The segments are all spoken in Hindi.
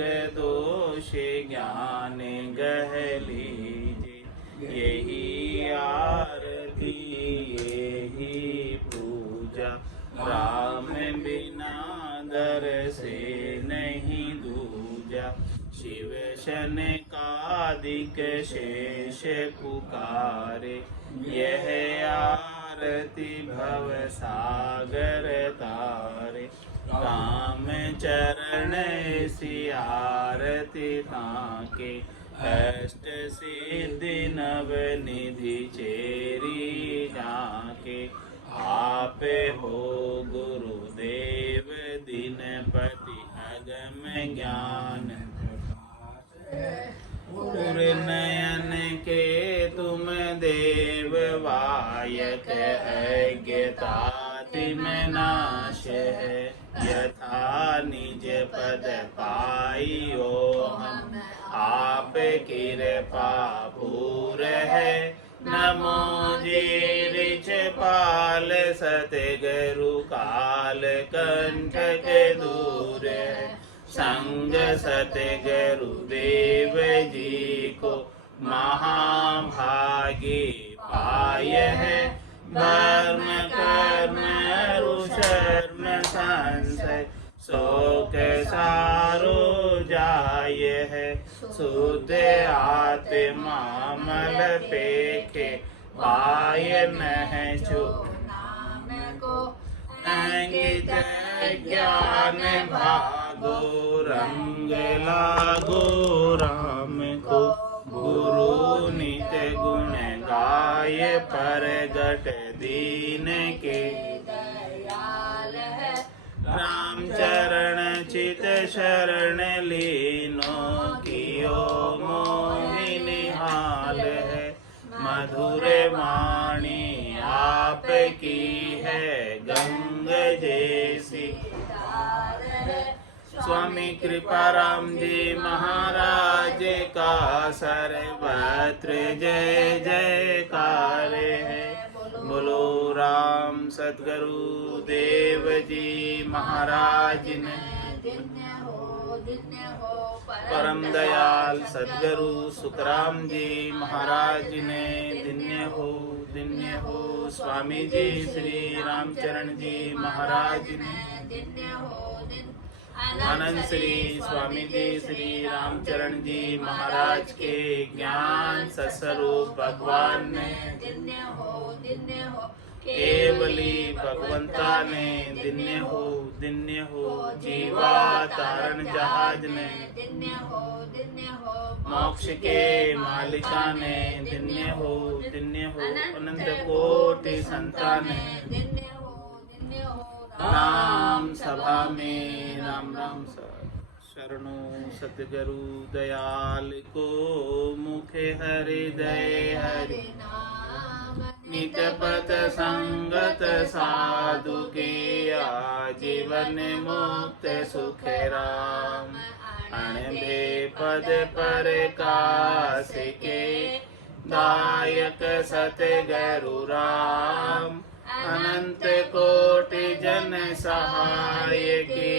निर्दोष ज्ञान गह लीजिए। यही आरती यही पूजा, राम बिना दर से नहीं दूजा। शिव शनकादिक शेष पुकारे, यह आरती भव सागर तारे। राम चरण सी आरती ताके, अष्ट सिद्धि नव निधि चेरी जाके। आप हो गुरुदेव दीनपति, अगम ज्ञान नयन के तुम देव, वायक अज्ञता तिम नाश है। यथा निज पद पाइयो हम, आप कृपा पूर है। नमो जी ऋषपाल, सतगुरु काल कंठक दूर है। संग सतगुरु देव जी को, महाभागी पाय है। धर्म कर्म शर्म संशय, शोक सारो जाय है। शुद्ध आत्मा मल पेखे, पाय नह छो नाम को। अंकित ज्ञान भागो, रंग लागो राम को। गुरु नित्य गुण गाय, परगट दीन के दयाल है। राम चरण चित शरण लीनो, कियो मोहि निहाल है। मधुर वाणी आप की है, गंग जैसी धार है। स्वामी कृपा राम जी महाराज का, सर्वत्र जय जयकार है। बोलो राम सतगुरु देव जी महाराज ने, परम दयाल सतगुरु सुखराम जी महाराज ने, धन्य हो स्वामी जी श्री रामचरण जी महाराज ने। आनंद श्री स्वामी जी श्री रामचरण जी महाराज के ज्ञान सस्वरूप भगवान ने, केवली भगवंता ने, धन्य हो जीवा तारण जहाज ने, मोक्ष के मालिका ने, धन्य हो अनंत कोटि संतान ने। नाम सभा में राम राम शरणों सतगुरु दयाल को, मुखे हृदय हरि नित पथ संगत साधु के, आजीवन मुक्त सुख राम। अणबे पद पर कास के, दायक सतगुरु राम। अनंत कोटि जन सहाय के,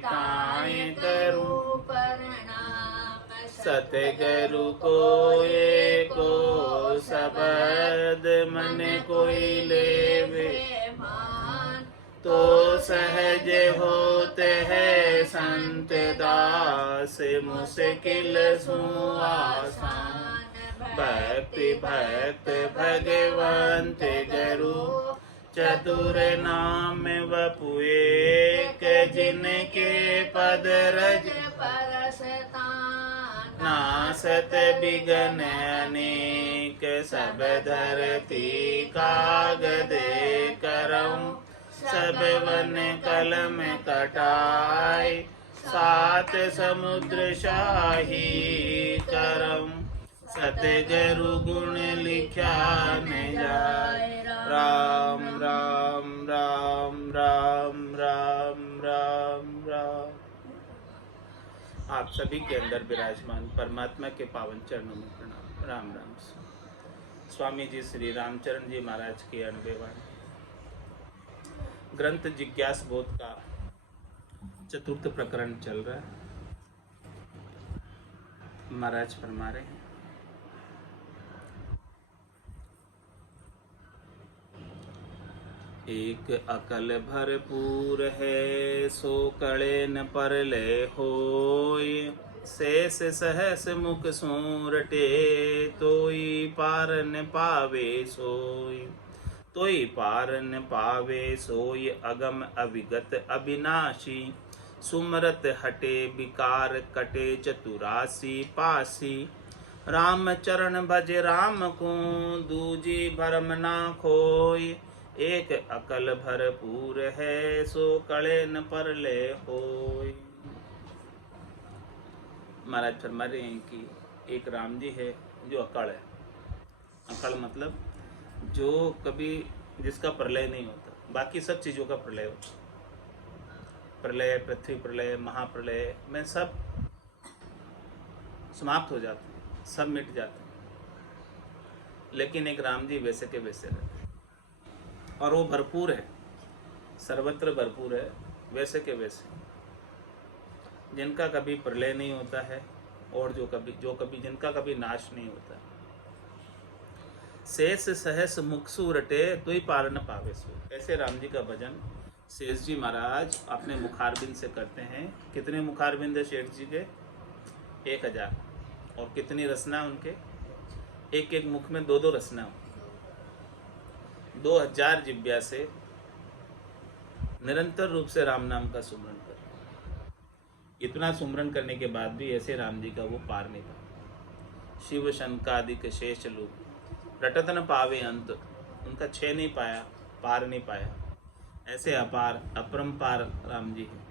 ताय करूं प्रणाम। सतगुरु को एको शब्द, मन कोई लेवे मान। तो सहज होते है संत दास, मुश्किल सु आसान। भक्ति भक्त भगवंत गुरु, चतुर नाम वपु एक। जिनके पद रज परसतान, नासत बिघन अनेक। सब धरती कागद करऊं, सब वन कलम कटाए। सात समुद्र शाही करऊं, सतगुरु गुण लिख्या न जाए। राम राम राम राम राम राम राम। आप सभी के अंदर विराजमान परमात्मा के पावन चरणों में प्रणाम। राम राम। स्वामी जी श्री रामचरण जी महाराज की अनबे वाणी। ग्रंथ जिज्ञास बोध का चतुर्थ प्रकरण चल रहा है। महाराज फरमा रहे हैं, एक अकल भरपूर है सो कड़े न परले होय, शेष सहस मुख सूरटे तोई पार न पावे सोय, तोई पार न पावे सोय अगम अविगत अविनाशी, सुमरत हटे विकार कटे चतुरासी पासी, राम चरण भज राम को दूजी भरम ना खोय, एक अकल भरपूर है सो कड़े न परले होय। महाराज फरमा रहे हैं कि एक राम जी है जो अकड़ है। अकड़ मतलब जो कभी जिसका प्रलय नहीं होता, बाकी सब चीज़ों का प्रलय होता, प्रलय, पृथ्वी प्रलय, महाप्रलय में सब समाप्त हो जाते हैं, सब मिट जाते हैं, लेकिन एक राम जी वैसे के वैसे रहते हैं और वो भरपूर है, सर्वत्र भरपूर है, वैसे के वैसे, जिनका कभी प्रलय नहीं होता है और जो कभी जिनका कभी नाश नहीं होता। शेष सहस मुखसु रटे तो ही पार न पावे सो। ऐसे राम जी का भजन शेष जी महाराज अपने मुखारबिंद से करते हैं। कितने मुखारबिंद है शेठ जी के? 1000। और कितनी रचना उनके? एक एक मुख में 2-2 रचना, 2000 जिब्या से निरंतर रूप से राम नाम का सुमरन कर। इतना सुमरन करने के बाद भी ऐसे राम जी का वो पार नहीं पाया। शिव शंकादिक शेष लोग रटत न पावे अंत, उनका छह नहीं पाया, पार नहीं पाया। ऐसे अपार अपरंपार राम जी हैं।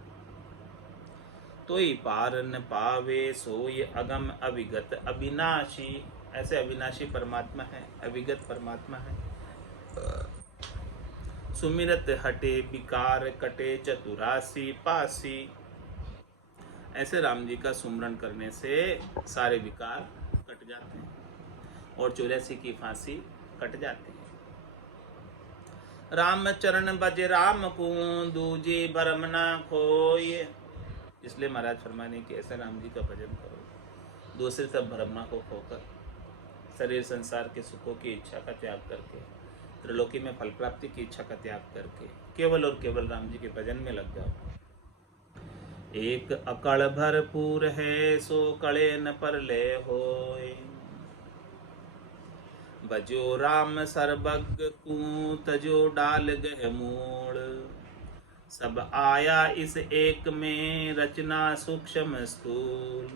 तोई पार न पावे सोय अगम अविगत अविनाशी, ऐसे अविनाशी परमात्मा है, अविगत परमात्मा है। सुमिरत हटे विकार कटे चतुरासी पासी, ऐसे राम जी का सुमरन करने से सारे विकार कट जाते हैं और 84 की फांसी कट जाती है। राम चरण बज राम को दूजी भरम ना खोय, इसलिए महाराज फरमाने कि ऐसे राम जी का भजन करो, दूसरे सब भ्रमणा को खोकर, शरीर संसार के सुखों की इच्छा का त्याग करके, त्रिलोकी में फल प्राप्ति की इच्छा का त्याग करके केवल और केवल राम जी के भजन में लग जाओ। एक अकड़ भरपूर है सो कड़े न परले होय, बजो राम सर्वग कू तजो डाल गह मूड़, सब आया इस एक में रचना सूक्ष्म स्थूल,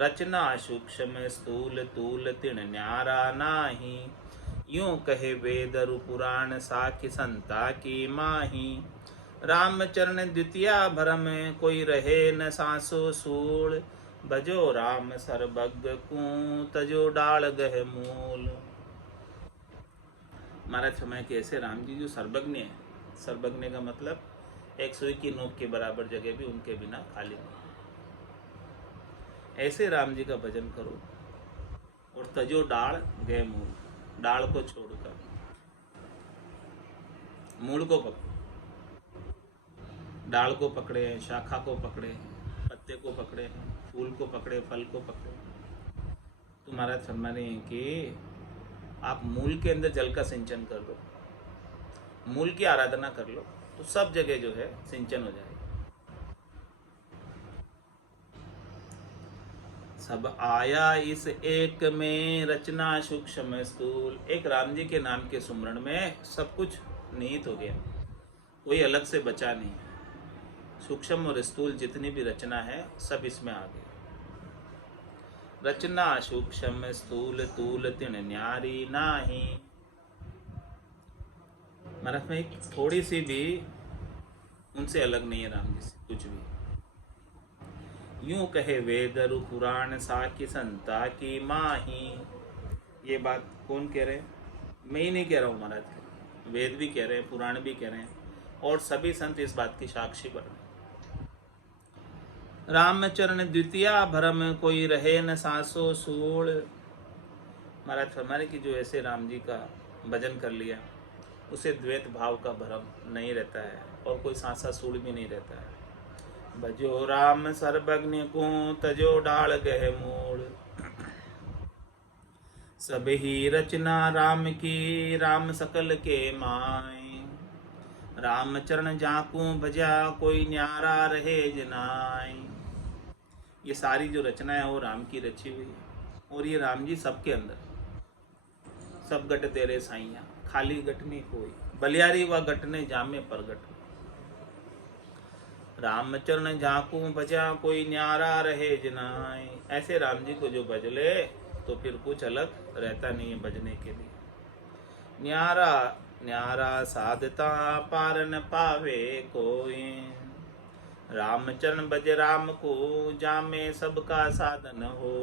रचना सूक्ष्म स्थूल तूल तिण न्यारा नाही, यूं कहे वेद रु पुराण साखी संता की माही, राम चरण द्वितीया भरम कोई रहे न सांसो सूल, भजो राम सर्वग कू तजो डाल गह मूल। महाराज समय के ऐसे राम जी जो सर्वज्ञ है, सर्वज्ञ का मतलब एक सुई की नोक के बराबर जगह भी उनके बिना खाली नहीं। ऐसे राम जी का भजन करो और तजो डाल गए मूल, डाल को छोड़कर मूल को पकड़ो, डाल को पकड़े हैं, शाखा को पकड़े हैं, पत्ते को पकड़े हैं, फूल को पकड़े, फल को पकड़े। तो महाराज फरमाने हैं कि आप मूल के अंदर जल का सिंचन कर दो, मूल की आराधना कर लो, तो सब जगह जो है सिंचन हो जाएगा। सब आया इस एक में रचना सूक्ष्म स्थूल, एक राम जी के नाम के सुमरण में सब कुछ निहित हो गया, कोई अलग से बचा नहीं। सूक्ष्म और स्थूल जितनी भी रचना है सब इसमें आ गई। रचना सूक्ष्म स्थूल तूल तिण न्यारी नाही, महाराज में एक थोड़ी सी भी उनसे अलग नहीं है राम जी से, कुछ भी। यूं कहे वेद रु पुराण साखी संता की माही, ये बात कौन कह रहे हैं? मैं ही नहीं कह रहा हूँ महाराज, वेद भी कह रहे हैं, पुराण भी कह रहे हैं और सभी संत इस बात की साक्षी बन रहे हैं। राम चरण द्वितीया भरम कोई रहे न सांसो सूड़, महाराज फरमाने की जो ऐसे राम जी का भजन कर लिया उसे द्वैत भाव का भ्रम नहीं रहता है और कोई सांसा सूड़ भी नहीं रहता है। भजो राम सर्वज्ञ को तजो डाल गए मूड़, सब ही रचना राम की, राम सकल के माय। राम चरण जाकू भजा, कोई न्यारा रहे जनाय। ये सारी जो रचना है वो राम की रची हुई है। और ये राम जी सबके अंदर, सब गट तेरे साइया, खाली गट नहीं कोई, बलियारी व गट ने जामे परगट। राम चरण झाकू भजा, कोई न्यारा रहे जनाय। ऐसे राम जी को जो भज ले तो फिर कुछ अलग रहता नहीं है भजने के लिए। न्यारा न्यारा साधता, पार न पावे कोई। राम चरण भज राम को, जामे सबका साधन हो।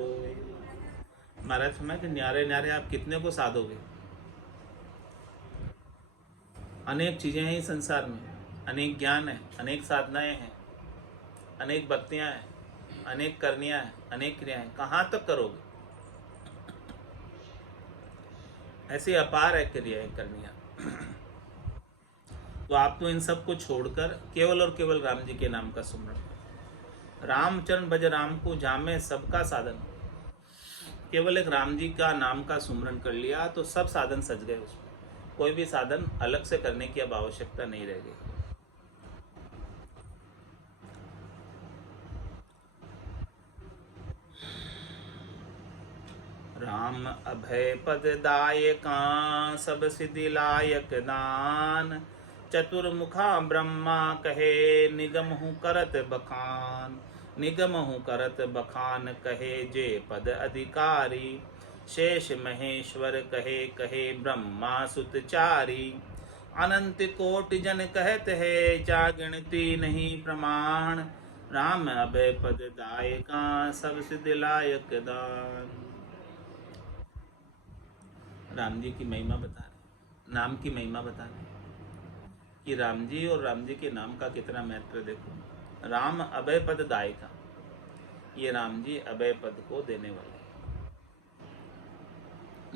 महाराज सुना कि न्यारे न्यारे आप कितने को साधोगे। अनेक चीजें हैं इस संसार में, अनेक ज्ञान है, अनेक साधनाएं हैं, अनेक भक्तियां हैं, अनेक करनियां हैं, अनेक क्रियाएं, कहाँ तक करोगे। ऐसी अपार है क्रियाएं करनियां। तो आप तो इन सब को छोड़कर केवल और केवल राम जी के नाम का सुमरण करो। रामचरण भज राम को, जामे सबका साधन। केवल एक राम जी का नाम का सुमरण कर लिया तो सब साधन सज गए उसमें। कोई भी साधन अलग से करने की अब आवश्यकता नहीं रह गई। राम अभय पद दायका, सब सिद्धि लायक दान। चतुर्मुखा ब्रह्मा कहे, निगम हूँ करत बखान। निगम हूँ करत बखान, कहे जे पद अधिकारी। शेष महेश्वर कहे, कहे ब्रह्मा सुतचारी। अनंत कोटि जन कहत है, जा गिनती नहीं प्रमाण। राम अभय पद दायका, सब सिद्धि लायक दान। राम जी की महिमा बता रहे, नाम की महिमा बता रहे कि राम जी और राम जी के नाम का कितना महत्व। देखो, राम अभय पद दायका, ये राम जी अभय पद को देने वाले,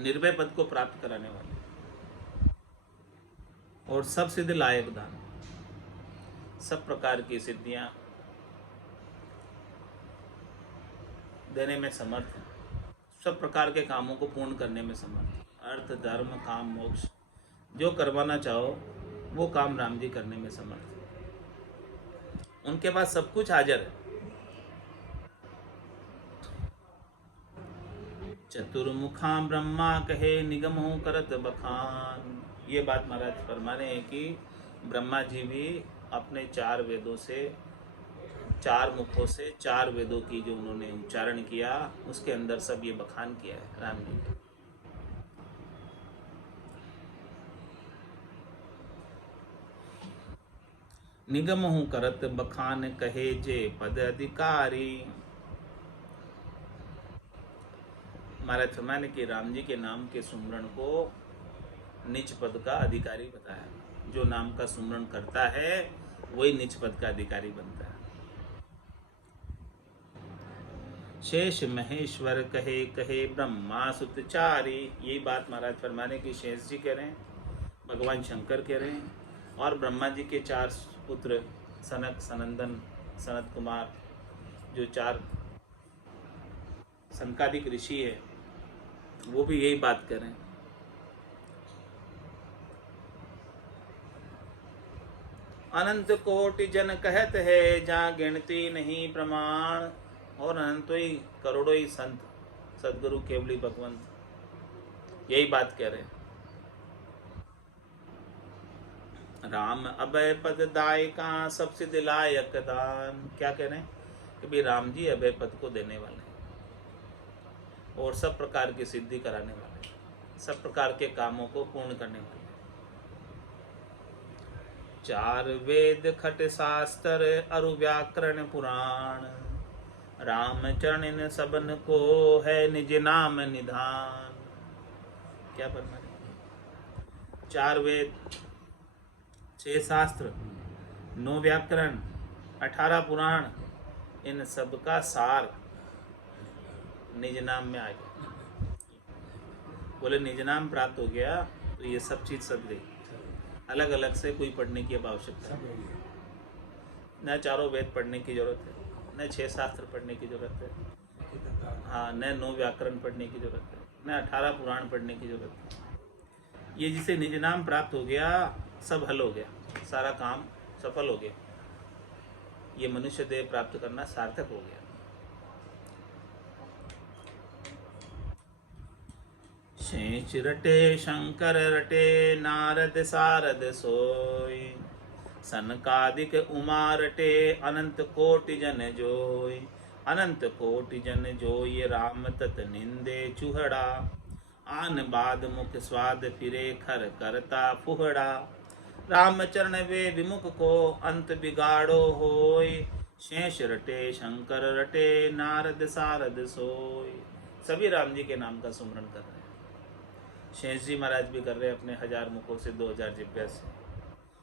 निर्भय पद को प्राप्त कराने वाले, और सब सिद्ध लायक दान, सब प्रकार की सिद्धियां देने में समर्थ, सब प्रकार के कामों को पूर्ण करने में समर्थ। अर्थ धर्म काम मोक्ष जो करवाना चाहो वो काम राम जी करने में समर्थ। उनके पास सब कुछ हाजिर है। चतुर्मुखा ब्रह्मा कहे, निगम हूँ करत बखान। ये बात महाराज फरमाने हैं कि ब्रह्मा जी भी अपने चार वेदों से, चार मुखों से, चार वेदों की जो उन्होंने उच्चारण किया उसके अंदर सब ये बखान किया है राम जी ने। निगम हूँ करत बखान, कहे जे पद अधिकारी। महाराज फरमाने कि राम जी के नाम के सुमरण को निच पद का अधिकारी बताया। जो नाम का सुमरण करता है वही निच पद का अधिकारी बनता है। शेष महेश्वर कहे, कहे ब्रह्मा सुतचारी। यही बात महाराज फरमाने की शेष जी कह रहे हैं, भगवान शंकर कह रहे हैं, और ब्रह्मा जी के चार पुत्र सनक, सनंदन, सनत कुमार, जो चार संकादिक ऋषि है, वो भी यही बात कर रहे हैं। अनंत कोटि जन कहत है, जा गिनती नहीं प्रमाण। और अनंतों ही, करोड़ों ही संत, सदगुरु केवली भगवंत यही बात कह रहे हैं। राम अभय पद दायका, सब सिद्धि लायक दान। क्या कह रहे हैं कि भाई राम जी अभय पद को देने वाले हैं और सब प्रकार की सिद्धि कराने वाले, सब प्रकार के कामों को पूर्ण करने वाले। चार वेद खट शास्त्र, अरु व्याकरण पुराण। राम चरण सबन को, है निज नाम निधान। क्या फरमा रहे? चार वेद, 6 शास्त्र, 9 व्याकरण, 18 पुराण, इन सब का सार निज नाम में आ गया। बोले निज नाम प्राप्त हो गया तो ये सब चीज सद गई। अलग अलग से कोई पढ़ने की अब आवश्यकता नहीं, न चारों वेद पढ़ने की जरूरत है, न 6 शास्त्र पढ़ने की जरूरत है, हाँ, न 9 व्याकरण पढ़ने की जरूरत है, न 18 पुराण पढ़ने की जरूरत है। ये जिसे निज नाम प्राप्त हो गया, सब हल हो गया, सारा काम सफल हो गया। ये मनुष्य देह प्राप्त करना सार्थक हो गया। शेष रटे शंकर रटे, नारद सारद सोय, सनकादिक उमा रटे, अनंत कोटि जन जोय। अनंत कोटि जन जोय, राम तत निंदे चूहड़ा, आन बाद मुख स्वाद फिरे, खर करता फुहड़ा। राम चरण वे विमुख को, अंत बिगाड़ो होय। शेष रटे शंकर रटे, नारद सारद सोय। सभी राम जी के नाम का सुमरन कर रहे हैं। शेष जी महाराज भी कर रहे हैं अपने 1000 मुखों से, 2000 जिब्या से।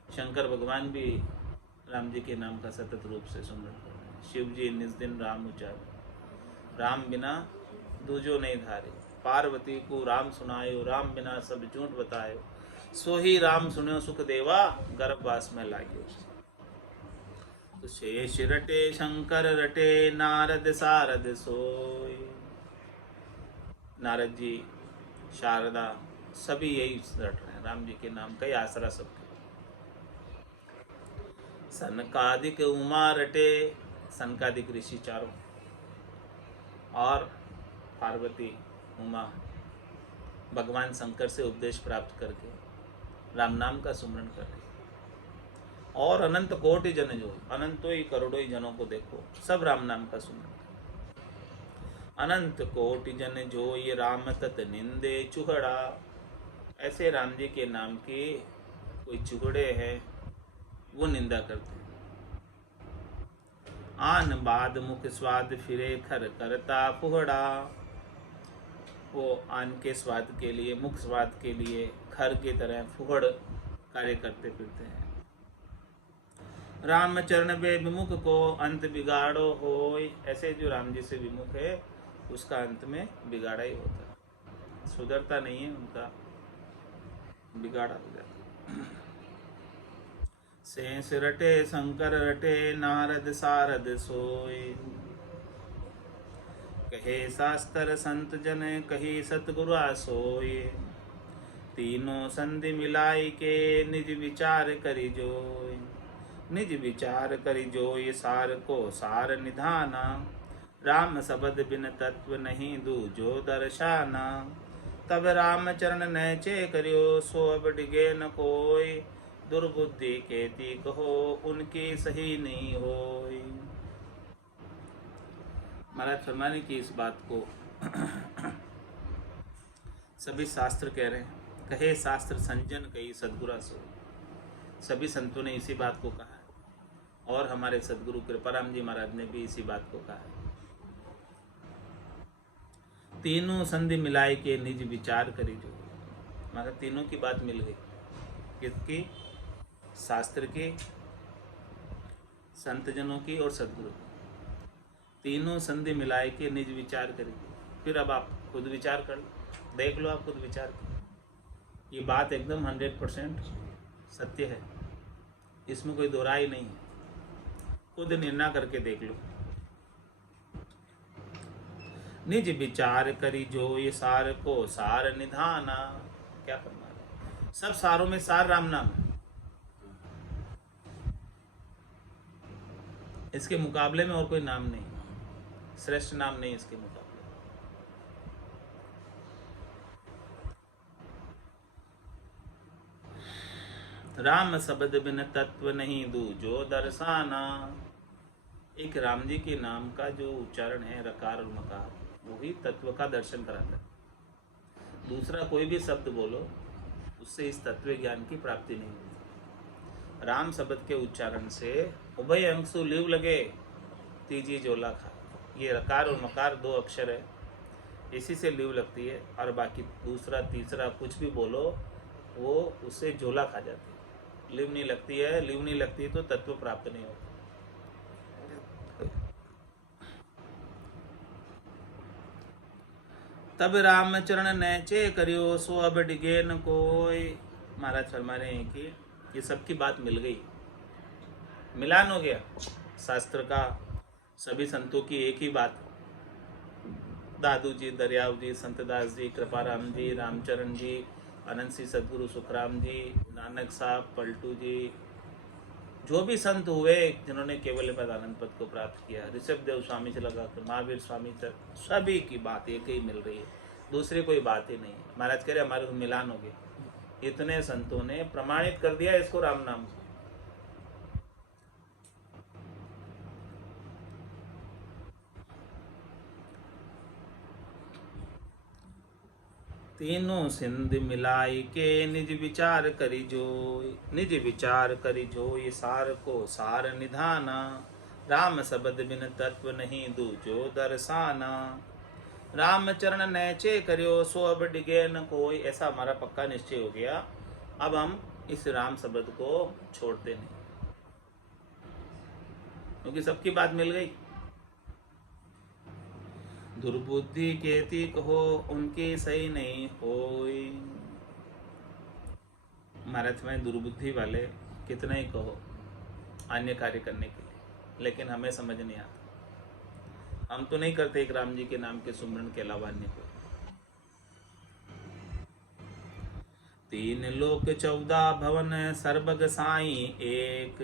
शंकर भगवान भी राम जी के नाम का सतत रूप से सुमरन कर रहे हैं। शिव जी निज दिन राम उचार, राम बिना दूजो नहीं धारे। पार्वती को राम सुनायो, राम बिना सब झूठ बतायो। सो ही राम सुनो सुख देवा, गर्भवास में लागियो। तो शेष रटे शंकर रटे, नारद सारद सोय। नारद जी, शारदा, सभी यही रट रहे हैं राम जी के नाम का ही आसरा सबके। सनकादिक उमा रटे, सनकादिक ऋषि चारों, और पार्वती उमा भगवान शंकर से उपदेश प्राप्त करके राम नाम का सुमरन कर रहे। और अनंत कोटि जन जो, अनंतों ही करोड़ों ही जनों को देखो, सब राम नाम का सुमरन। अनंत कोटि जन जो, ये राम तत निंदे चूहड़ा। ऐसे राम जी के नाम के कोई चूहड़े हैं, वो निंदा करते हैं। आन बाद मुख स्वाद फिरे, खर करता फुहड़ा। वो आन के स्वाद के लिए, मुख स्वाद के लिए खर की तरह फुहड़ कार्य करते फिरते हैं। राम चरण बे विमुख को, अंत बिगाड़ो होय। ऐसे जो राम जी से विमुख है, उसका अंत में बिगाड़ा ही होता है, सुधरता नहीं है, उनका बिगाड़ा हो जाता। शेष रटे शंकर रटे, नारद सारद सोय। कहे शास्त्र संत जन, कही सतगुरु सोय। तीनों संधि मिलाई के, निज विचार करी जोय। निज विचार करी जोय, सार को सार निधाना। राम शब्द बिन तत्व नहीं, दूजो दर्शाना। तब राम चरण नैचे करियो, सो अब डिगे न कोय। दुर्बुद्धि केती कहो, उनकी सही नहीं होय। महाराज फरमाने की इस बात को सभी शास्त्र कह रहे हैं। कहे शास्त्र संजन, कही सदगुरु सो। सभी संतों ने इसी बात को कहा है, और हमारे सदगुरु कृपाराम जी महाराज ने भी इसी बात को कहा है। तीनों संधि मिलाई के, निज विचार करी जो। मतलब तीनों की बात मिल गई, किसकी? शास्त्र की, संत जनों की और सदगुरु की। तीनों संधि मिलाए के निज विचार करी। फिर अब आप खुद विचार कर लो, देख लो, आप खुद विचार करो। ये बात एकदम 100% सत्य है, इसमें कोई दो राय नहीं है। खुद निर्णय करके देख लो। निज विचार करी जो, ये सार को सार निधाना। क्या करना है? सब सारों में सार राम नाम है। इसके मुकाबले में और कोई नाम नहीं, श्रेष्ठ नाम नहीं इसके मुकाबले। राम शब्द बिन तत्व नहीं, दूजो दर्शाना। एक राम जी के नाम का जो उच्चारण है, रकार और मकार, वही तत्व का दर्शन कराता है। दूसरा कोई भी शब्द बोलो, उससे इस तत्व ज्ञान की प्राप्ति नहीं होती। राम शब्द के उच्चारण से उभय अंशु लिव लगे, तीजी जोला खा। ये रकार और मकार 2 अक्षर है, इसी से लिव लगती है, और बाकी दूसरा तीसरा कुछ भी बोलो, वो उससे जोला खा जाती है, लिव नहीं लगती है। लिव नहीं लगती तो तत्व प्राप्त नहीं होता। तब राम चरण नैचे करियो, सो अब डिगे न कोय। महाराज फरमा रहे हैं कि ये सबकी बात मिल गई, मिलान हो गया। शास्त्र का, सभी संतों की एक ही बात, दादू जी, दरियाव जी, संतदास जी, कृपाराम जी, रामचरण जी, अनंत सिंह सदगुरु सुखराम जी, नानक साहब, पलटू जी, जो भी संत हुए जिन्होंने केवल पद आनंद पद को प्राप्त किया, ऋषभ देव स्वामी से लगाकर महावीर स्वामी तक, सभी की बात एक ही मिल रही है, दूसरी कोई बात ही नहीं है। महाराज कह रहे हमारे तो मिलान हो गया। इतने संतों ने प्रमाणित कर दिया इसको राम नाम को। तीनों सिंध मिलाई के निज विचार करी जोय, निज विचार करी जोय सार को सार निधाना, राम शब्द बिन तत्व नहीं दूजो दर्शाना, राम चरण नैचे करियो सो अब डिगे न कोई। ऐसा हमारा पक्का निश्चय हो गया, अब हम इस राम शब्द को छोड़ते नहीं, क्योंकि सबकी बात मिल गई। दुर्बुद्धि केती कहो उनकी सही नहीं होई। महाराज में दुर्बुद्धि वाले कितना ही कहो अन्य कार्य करने के लिए, लेकिन हमें समझ नहीं आता। हम तो नहीं करते एक राम जी के नाम के सुमरन के अलावा अन्य को। 3 लोक 14 भवन सर्वग साई एक,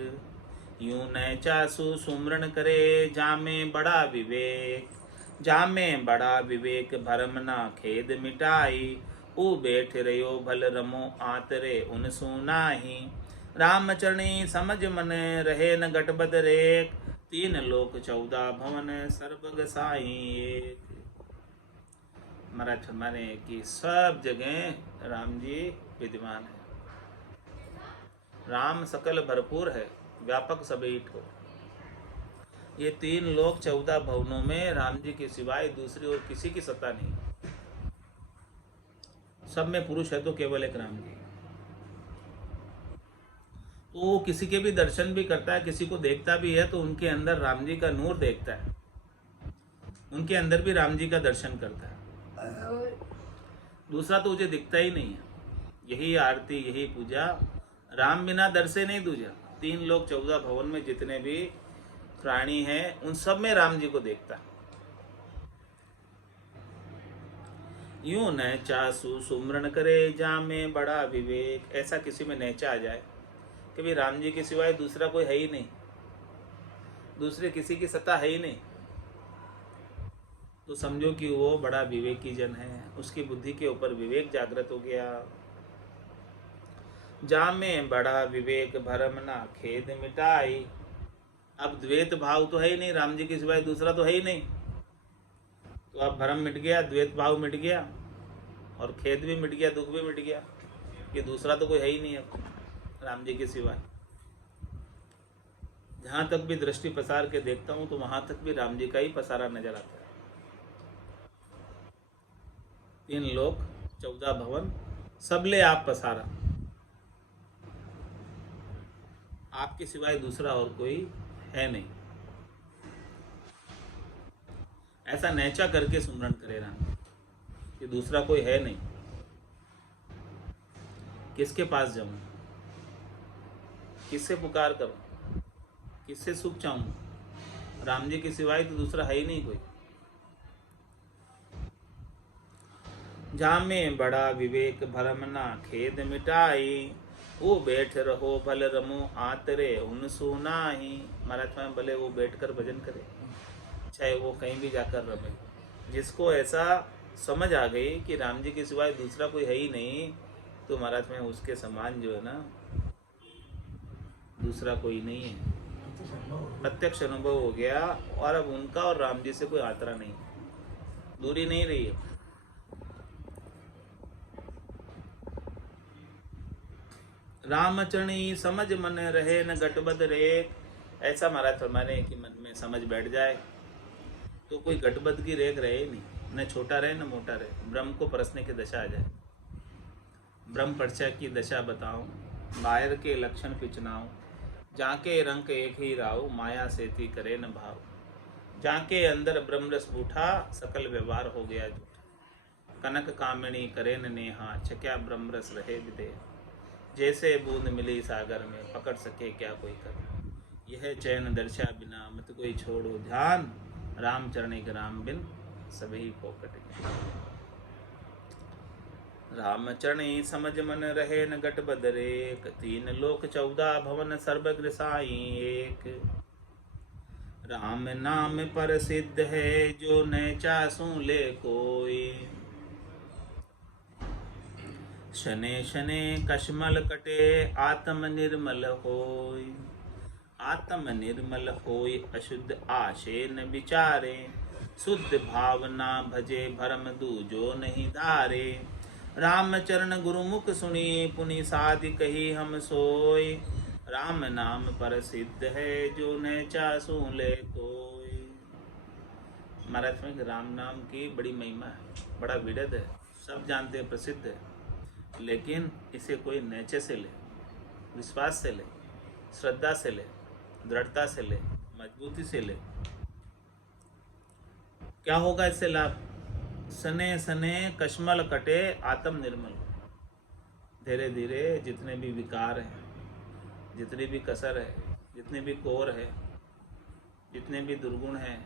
यूं न चासु सुमरन करे जामे बड़ा विवेक, जामे बड़ा विवेक भरम ना खेद मिटाई, ऊ बैठ रहो भल रमो आतरे उन सुनाही, राम चरणी समझ मन रहे न गटबद रेक, 3 लोक 14 भवन सर्वग साई एक। महाराज फरमाने कि सब जगह राम जी विद्यमान है, राम सकल भरपूर है, व्यापक सबीट हो। ये 3 लोक 14 भवनों में राम जी के सिवाय दूसरी और किसी की सत्ता नहीं। सब में पुरुष है तो केवल एक राम जी। तो वो किसी के भी दर्शन भी करता है, किसी को देखता भी है तो उनके अंदर राम जी का नूर देखता है, उनके अंदर भी राम जी का दर्शन करता है। दूसरा तो मुझे दिखता ही नहीं है। यही आरती, यही पूजा, राम बिना दर से नहीं दूजा। 3 लोक 14 भवन में जितने भी प्राणी हैं उन सब में राम जी को देखता। यूं न चासु सुमरन करे जामे बड़ा विवेक। ऐसा किसी में नैचा आ जाए कि भाई राम जी के सिवाय दूसरा कोई है ही नहीं, दूसरे किसी की सत्ता है ही नहीं, तो समझो कि वो बड़ा विवेकी जन है, उसकी बुद्धि के ऊपर विवेक जागृत हो गया। जामे बड़ा विवेक भरम ना खेद मिटाई। अब द्वैत भाव तो है ही नहीं, राम जी के सिवाय दूसरा तो है ही नहीं, तो अब भरम मिट गया, द्वैत भाव मिट गया, और खेद भी मिट गया, दुख भी मिट गया कि दूसरा तो कोई है ही नहीं अब राम जी के सिवाय। जहाँ तक भी दृष्टि पसार के देखता हूँ तो वहाँ तक भी राम जी का ही पसारा नजर आता है। 3 लोक 14 भवन सबले आप पसारा, आपके सिवाय दूसरा और कोई है नहीं। ऐसा नैचा करके सुमरन करे राम कि दूसरा कोई है नहीं, किसके पास जाऊं, किससे पुकार करूं, किससे सुख चाहूं। राम जी के सिवाय तो दूसरा है ही नहीं कोई। जामे बड़ा विवेक भरम ना खेद मिटाई, वो बैठ रहो भल रमो आतरे उन सुना ही। महाराज में भले वो बैठकर भजन करे, चाहे वो कहीं भी जाकर रमे, जिसको ऐसा समझ आ गई कि राम जी के सिवाय दूसरा कोई है ही नहीं, तो महाराज में उसके समान जो है ना दूसरा कोई नहीं है। प्रत्यक्ष अनुभव हो गया, और अब उनका और राम जी से कोई आतरा नहीं, दूरी नहीं रही है। रामचरणी समझ मन रहे न गटबद रेख। ऐसा महाराज फरमाने कि मन में समझ बैठ जाए तो कोई गटबद की रेख रहे नहीं, न छोटा रहे न मोटा रहे, ब्रह्म को परसने की दशा आ जाए। ब्रह्म पर्चा की दशा बताऊं, बाहर के लक्षण पिचनाऊं, जाके रंग एक ही राव, माया सेती करे न भाव, जाके अंदर ब्रह्म रस बूठा, सकल व्यवहार हो गया झूठा, कनक कामिनी करे न नेहा, छक्या ब्रह्म रस रहे विदेह, जैसे बूंद मिली सागर में, पकड़ सके क्या कोई कर, यह चैन दर्शा बिना मत कोई छोड़ो ध्यान, राम चरण एक राम बिन सभी फोकट ज्ञान। रामचरणी समझ मन रहे न गट बदरे, तीन लोक 14 भवन सर्वग्र साई एक। राम नाम पर सिद्ध है जो न चासू ले कोई, शने शने कशमल कटे आत्म निर्मल होय। आत्म निर्मल होय अशुद्ध आशे न विचारे, शुद्ध भावना भजे भरम दूजो नहीं धारे। राम चरण गुरुमुख सुनी पुनि साधि कही हम सोय, राम नाम पर सिद्ध है जो न चासू ले कोई। महाराज में राम नाम की बड़ी महिमा है, बड़ा विरध है, सब जानते हैं, प्रसिद्ध है, लेकिन इसे कोई नेचे से ले, विश्वास से ले, श्रद्धा से ले, दृढ़ता से ले, मजबूती से ले, क्या होगा इससे लाभ? सने सने कश्मल कटे आत्म निर्मल। धीरे धीरे जितने भी विकार हैं, जितनी भी कसर है, जितने भी कोर है, जितने भी दुर्गुण हैं,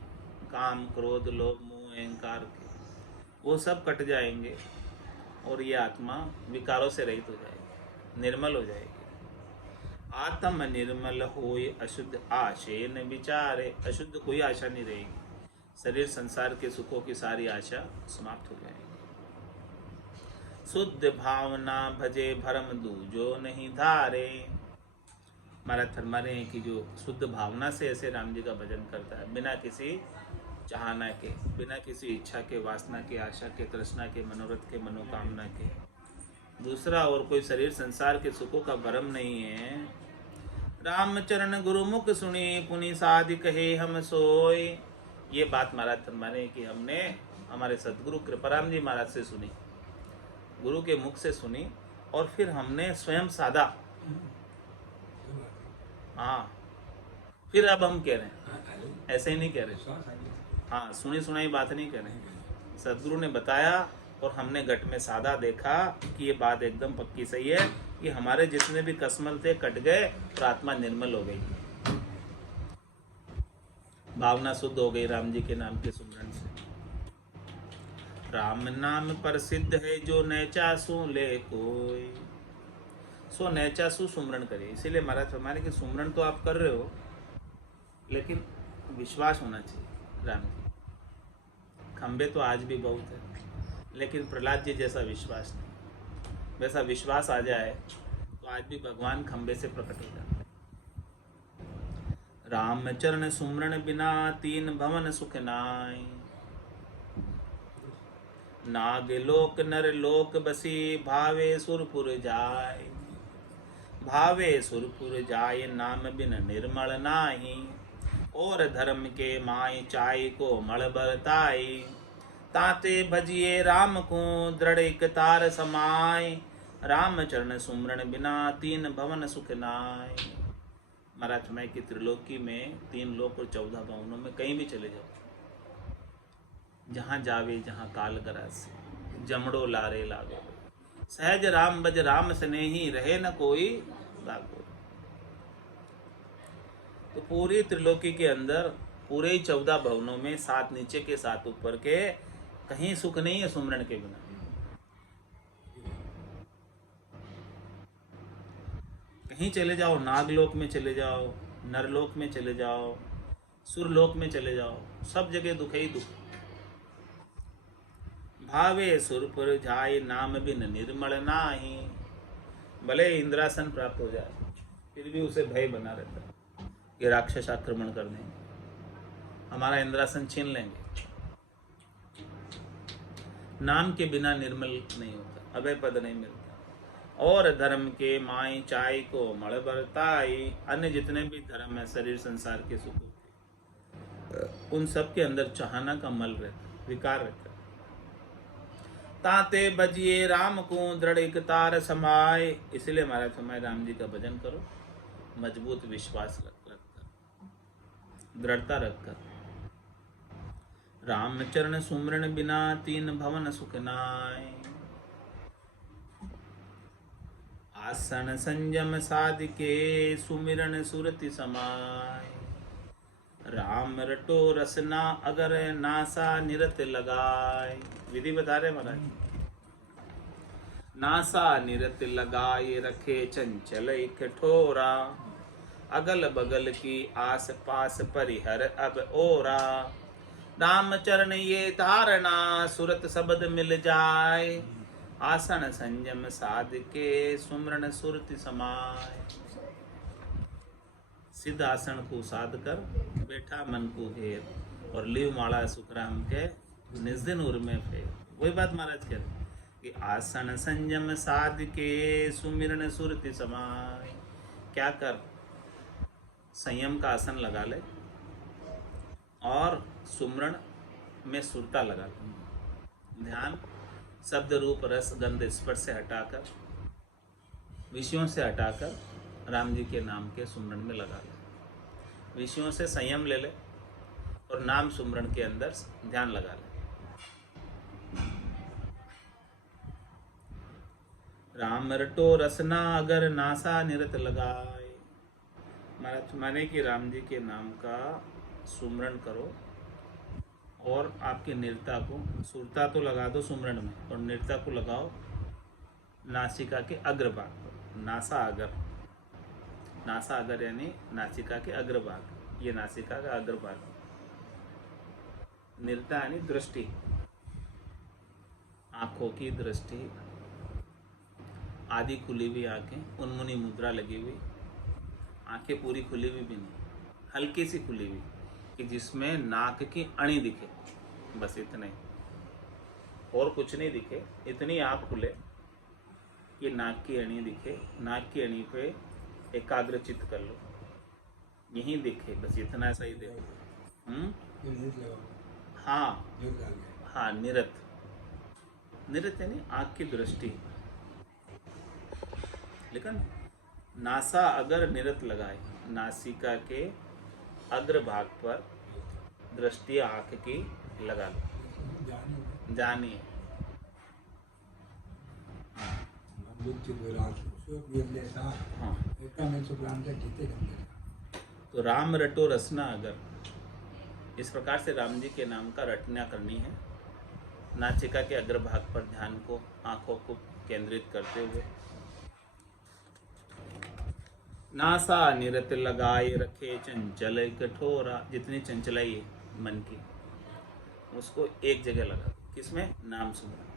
काम क्रोध लोभ मोह अहंकार के, वो सब कट जाएंगे और ये आत्मा विकारों से रहित हो जाएगी, निर्मल हो जाएगी। आत्म निर्मल होय अशुद्ध आशे न विचारे, अशुद्ध कोई आशा नहीं रहेगी, शरीर संसार के सुखों की सारी आशा समाप्त हो जाएगी। शुद्ध भावना भजे भरम दूजो नहीं धारे। महाराज फरमा रहे हैं कि जो शुद्ध भावना से ऐसे राम जी का भजन करता है, बिना किसी चाहना के, बिना किसी इच्छा के, वासना के, आशा के, तृष्णा के, मनोरथ के, मनोकामना के, दूसरा और कोई शरीर संसार के सुखों का भरम नहीं है। रामचरण गुरुमुख सुनी पुनि साधि कहे हम सोय। ये बात महाराज फरमाने कि हमने हमारे सदगुरु कृपाराम जी महाराज से सुनी, गुरु के मुख से सुनी, और फिर हमने स्वयं साधा। हाँ, फिर अब हम कह रहे हैं, ऐसे ही नहीं कह रहे, हाँ, सुनी सुनाई बात नहीं कह रहे, सदगुरु ने बताया और हमने घट में साधा, देखा कि ये बात एकदम पक्की सही है कि हमारे जितने भी कसमल थे कट गए और आत्मा निर्मल हो गई, भावना शुद्ध हो गई राम जी के नाम के सुमरन से। राम नाम पर सिद्ध है जो नैचासु ले कोई, सो नैचासु सुमरन करे। इसीलिए महाराज फरमाने कि सुमरन तो आप कर रहे हो, लेकिन विश्वास होना चाहिए राम जी। खंबे तो आज भी बहुत है, लेकिन प्रहलाद जी जैसा विश्वास नहीं। वैसा विश्वास आ जाए तो आज भी भगवान खंबे से प्रकट हो जाते हैं। राम चरण सुमरण बिना तीन भवन सुख नाय, नाग लोक नर लोक बसी भावे सुरपुर जाय। भावे सुरपुर जाय नाम बिन निर्मल नाही, और धर्म के माय चाय को मल बरताई। ताते भजिए राम को दृढ़ एक तार समाय, राम चरण सुमरण बिना तीन भवन सुख नाय। महाराज मैं की त्रिलोकी में 3 लोक और 14 भवनों में कहीं भी चले जाओ, जहाँ जावे जहाँ काल गरास, जमड़ो लारे लागो, सहज राम बज राम स्नेही रहे न कोई लागो। तो पूरी त्रिलोकी के अंदर पूरे ही 14 भवनों में 7 नीचे के 7 ऊपर के कहीं सुख नहीं है सुमरण के बिना। कहीं चले जाओ, नागलोक में चले जाओ, नरलोक में चले जाओ, सुरलोक में चले जाओ, सब जगह दुख ही दुख। भावे सुरपुर जाय नाम बिन निर्मल नाही। भले इंद्रासन प्राप्त हो जाए फिर भी उसे भय बना रहता है कि राक्षस आक्रमण कर देंगे, हमारा इंद्रासन छीन लेंगे। नाम के बिना निर्मल नहीं होता, अभय पद नहीं मिलता। और धर्म के माई चाय को मल बरताई। अन्य जितने भी धर्म है, शरीर संसार के सुखों के, उन सब के अंदर चाहना का मल रहता, विकार रहता। ताते बजिए राम को दृढ़ एक तार समाये। इसलिए महाराज समय राम जी का भजन करो, मजबूत विश्वास रखकर, दृढ़ता रखकर। राम चरण सुमरण बिना तीन भवन सुख नाय। आसन संयम साध के सुमिरन सुरति समाय। राम रटो रसना अगर नासा निरत लगाए। विधि बता रहे महाराज। नासा निरत लगाए रखे चंचल कठोरा, अगल बगल की आस पास परिहर अब ओरा। राम चरण ये धारणा सुरत शब्द मिल जाए, आसन संयम साध के सुमरण सुरति समाय। सिद्ध आसन को साध कर बैठा मन को घेर, और लिव माला सुखराम के निज दिन उर में फेर। वही बात महाराज कह रहे कि आसन संयम साध के सुमिरण सुरति समाय। क्या कर, संयम का आसन लगा ले और सुमरण में सुरता लगा ले। ध्यान शब्द रूप रस गंध स्पर्श से हटाकर, विषयों से हटाकर राम जी के नाम के सुमरण में लगा ले। विषयों से संयम ले ले और नाम सुमरण के अंदर ध्यान लगा ले। राम रटो रसना अगर नासा निरत लगाए। महाराज माने कि राम जी के नाम का सुमरण करो और आपकी निरता को, सुरता तो लगा दो सुमरण में, और निरता को लगाओ नासिका के अग्रभाग पर। नासा अगर, नासा अगर यानी नासिका के अग्रभाग, ये नासिका का अग्रभाग। निरता यानी दृष्टि, आंखों की दृष्टि, आधी खुली हुई आंखें, उन्मुनी मुद्रा लगी हुई, आंखें पूरी खुली हुई भी नहीं, हल्की सी खुली हुई कि जिसमें नाक की अणी दिखे, बस इतने, और कुछ नहीं दिखे। इतनी आंख खुले कि नाक की अणी दिखे, नाक की अणी पे एकाग्र चित्त कर लो, यहीं दिखे, बस इतना सा ही देखो। हाँ हाँ, निरत, निरत यानी आंख की दृष्टि। लेकिन नासा अगर निरत लगाए, नासिका के अग्रभाग पर दृष्टि आंख की लगा लो, जानिए। तो राम रटो रसना अगर, इस प्रकार से राम जी के नाम का रटना करनी है। नासिका के अग्रभाग पर ध्यान को, आंखों को केंद्रित करते हुए। नासा निरत लगाए रखे चंचल कठोरा, जितनी चंचलाई है मन की उसको एक जगह लगा। किसमें? नाम सुमरण।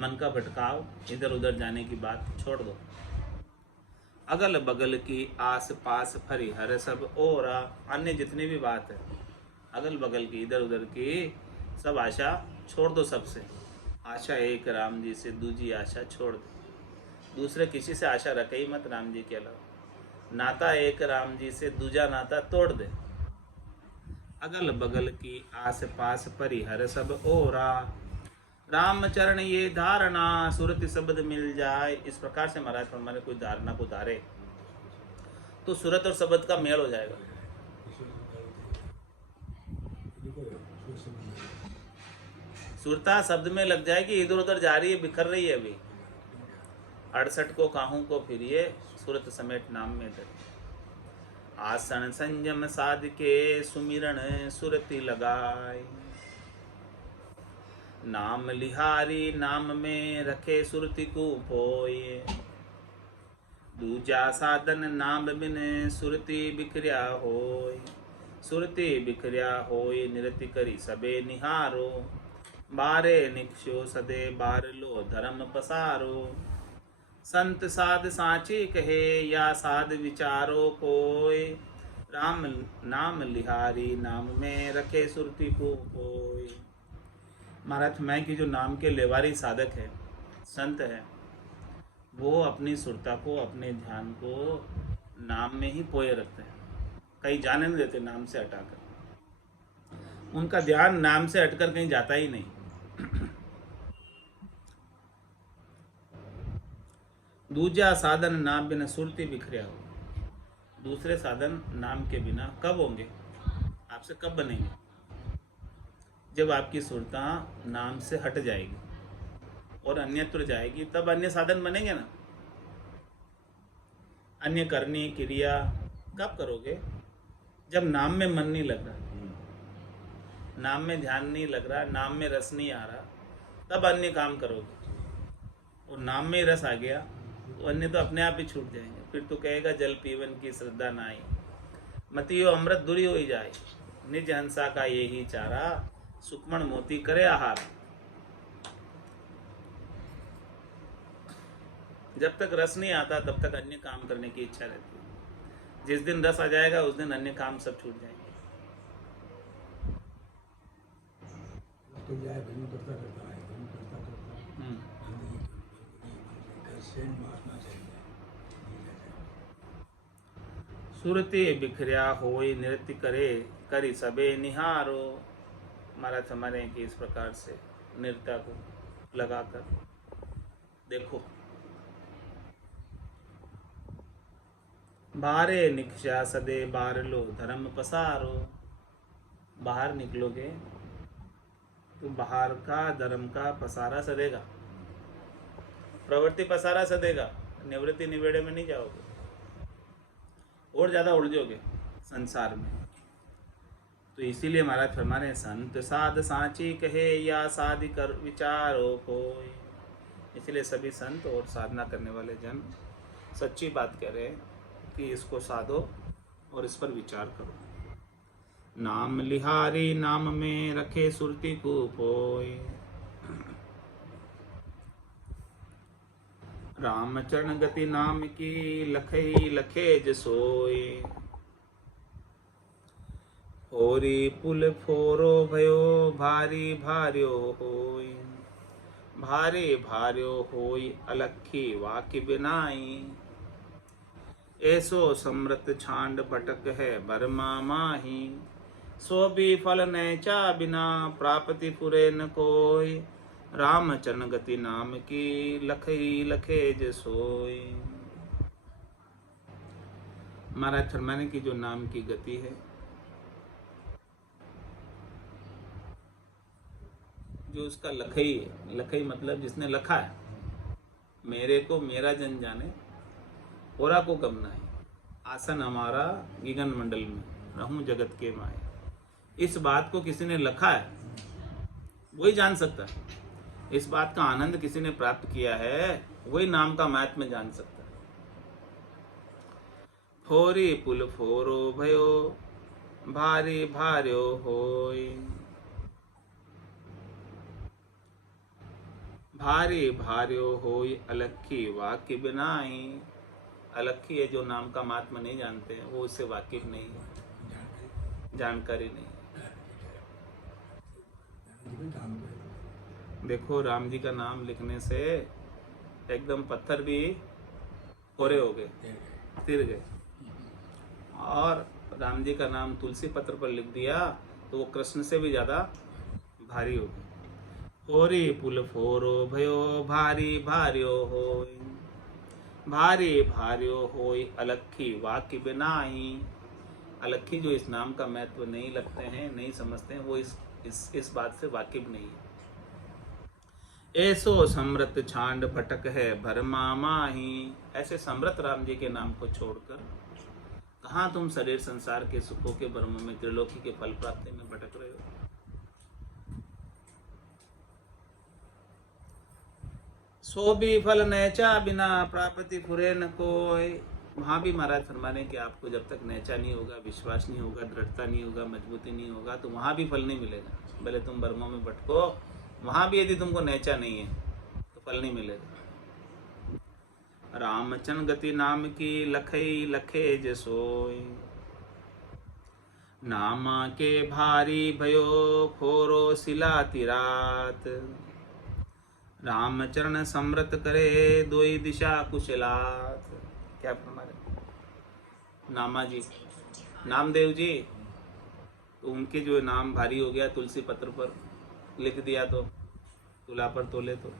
मन का भटकाव, इधर उधर जाने की बात छोड़ दो। अगल बगल की आस पास फरिहर सब ओरा, अन्य जितनी भी बात है अगल बगल की, इधर उधर की सब आशा छोड़ दो। सबसे आशा एक राम जी से, दूजी आशा छोड़ दो। दूसरे किसी से आशा रखे ही मत राम जी के अलावा। नाता एक राम जी से, दूजा नाता तोड़ दे। अगल बगल की आस पास परिहर सब ओरा, राम चरण ये धारणा सुरति शब्द मिल जाए। इस प्रकार से महाराज फरमाने कोई धारणा को धारे तो सुरत और शब्द का मेल हो जाएगा। सुरता शब्द में लग जाएगी, इधर उधर जा रही है, बिखर रही है अभी। 68 को काहू को फिरिए, सुरत समेत नाम में धरे। आसन संयम साध के सुमिरन सुरति लगाए, नाम लिहारी नाम में रखे सुरति को पोए। दूजा साधन नाम बिन सुरति बिखरिया होय, सुरति बिखरिया होय निरति करी सबे निहारो। बारे निक्षो सदे बार लो धर्म पसारो, संत साध साची कहे या साध विचारो कोय। राम नाम लिहारी नाम में रखे सुरति को कोय। महाराज मैं कि जो नाम के लेवारी साधक है, संत है, वो अपनी सुरता को, अपने ध्यान को नाम में ही पोए रखते हैं, कहीं जाने नहीं देते नाम से हटाकर। उनका ध्यान नाम से हटकर कहीं जाता ही नहीं। दूजा साधन नाम बिना सुरति बिखरिया हो, दूसरे साधन नाम के बिना कब होंगे, आपसे कब बनेंगे? जब आपकी सुरता नाम से हट जाएगी और अन्यत्र जाएगी, तब अन्य साधन बनेंगे ना। अन्य करनी क्रिया कब करोगे? जब नाम में मन नहीं लग रहा, नाम में ध्यान नहीं लग रहा, नाम में रस नहीं आ रहा, तब अन्य काम करोगे। और नाम में ही रस आ गया तो अन्य तो अपने आप ही छूट जाएंगे। फिर तो कहेगा जल पीवन की श्रद्धा ना आई, मतियो अमृत दूरी हो ही जाए, निज हंसा का यही चारा, सुक्ष्मण मोती करे आहार। जब तक रस नहीं आता तब तक अन्य काम करने की इच्छा रहती है। जिस दिन रस आ जाएगा उस दिन अन्य काम सब छूट जाएंगे। तो यह भजन करता करता है, भजन करता करता मारना चाहिए। सुरते बिखरिया होई नृत्य करे, करी सबे निहारो। महाराज हमारे कि इस प्रकार से नृत्य को लगाकर देखो। बारे निक्षा सदे बार लो धर्म पसारो। बाहर निकलोगे तो बाहर का धर्म का पसारा सदेगा, प्रवृत्ति पसारा सदेगा, निवृत्ति निवेड़े में नहीं जाओगे और ज़्यादा उलझोगे संसार में। तो इसीलिए महाराज फरमाने संत साध सांची कहे या साधि कर विचारो कोई। इसलिए सभी संत और साधना करने वाले जन सच्ची बात कह रहे हैं कि इसको साधो और इस पर विचार करो। नाम लिहारी नाम में रखे सुरती को पोय, रामचरण गति नाम की लखई लखे जसोय। होरी पुल फोरो भयो भारी भार्यो होय, भारे भार्यो होय अलखी वाक्य बिनाई। ऐसो समृत छांड भटक है बरमा माही, सो भी फल नैचा बिना प्राप्ति पुरे न कोय। रामचरण गति नाम की लखई लखे जसोय। महाराज फरमाने की जो नाम की गति है, जो उसका लखई है, लखई मतलब जिसने लखा है, मेरे को मेरा जन जाने ओरा को कम नहीं, आसन हमारा गगन मंडल में, रहूं जगत के माए। इस बात को किसी ने लखा है वही जान सकता है। इस बात का आनंद किसी ने प्राप्त किया है वही नाम का महात्म्य जान सकता है। फोरी पुल फोरो भयो भारी भार्यो होय, भारी भार्यो होय अलखी वाक्य बिनाई। अलखी है जो नाम का महात्मा नहीं जानते हैं, वो उससे वाकिफ नहीं है, जानकारी नहीं। देखो राम जी का नाम लिखने से एकदम पत्थर भी कोरे हो गए, तिर गए। और राम जी का नाम तुलसी पत्र पर लिख दिया तो वो कृष्ण से भी ज़्यादा भारी हो गए। होरी पुल फोरो भयो भारी भार्यो होय, भारी भार्यो होय अलखी वाक्य बिनाई। अलखी जो इस नाम का महत्व नहीं लगते हैं, नहीं समझते हैं, वो इस बात से वाकिफ नहीं है। ऐसो समृत छांड भटक है भरमा माही। ऐसे समृत राम जी के नाम को छोड़कर कहाँ तुम शरीर संसार के सुखों के ब्रह्म में, त्रिलोकी के फल प्राप्ति में भटक रहे हो। सो भी फल नैचा बिना प्राप्ति फुरे न कोय। वहाँ भी महाराज फरमाने कि आपको जब तक नैचा नहीं होगा, विश्वास नहीं होगा, दृढ़ता नहीं होगा, मजबूती नहीं होगा, तो वहाँ भी फल नहीं मिलेगा। भले तुम ब्रह्म में भटको, वहाँ भी यदि तुमको नैचा नहीं है तो फल नहीं मिलेगा। रामचरण गति नाम की लखई लखे जसोय, नामा के भारी भयो फोरो सिला तिरात। रामचरण समृत करे दोई दिशा कुशलात। क्या हमारे नामा जी, नामदेव जी, तो उनके जो नाम भारी हो गया, तुलसी पत्र पर लिख दिया तो तुला पर तोले तो।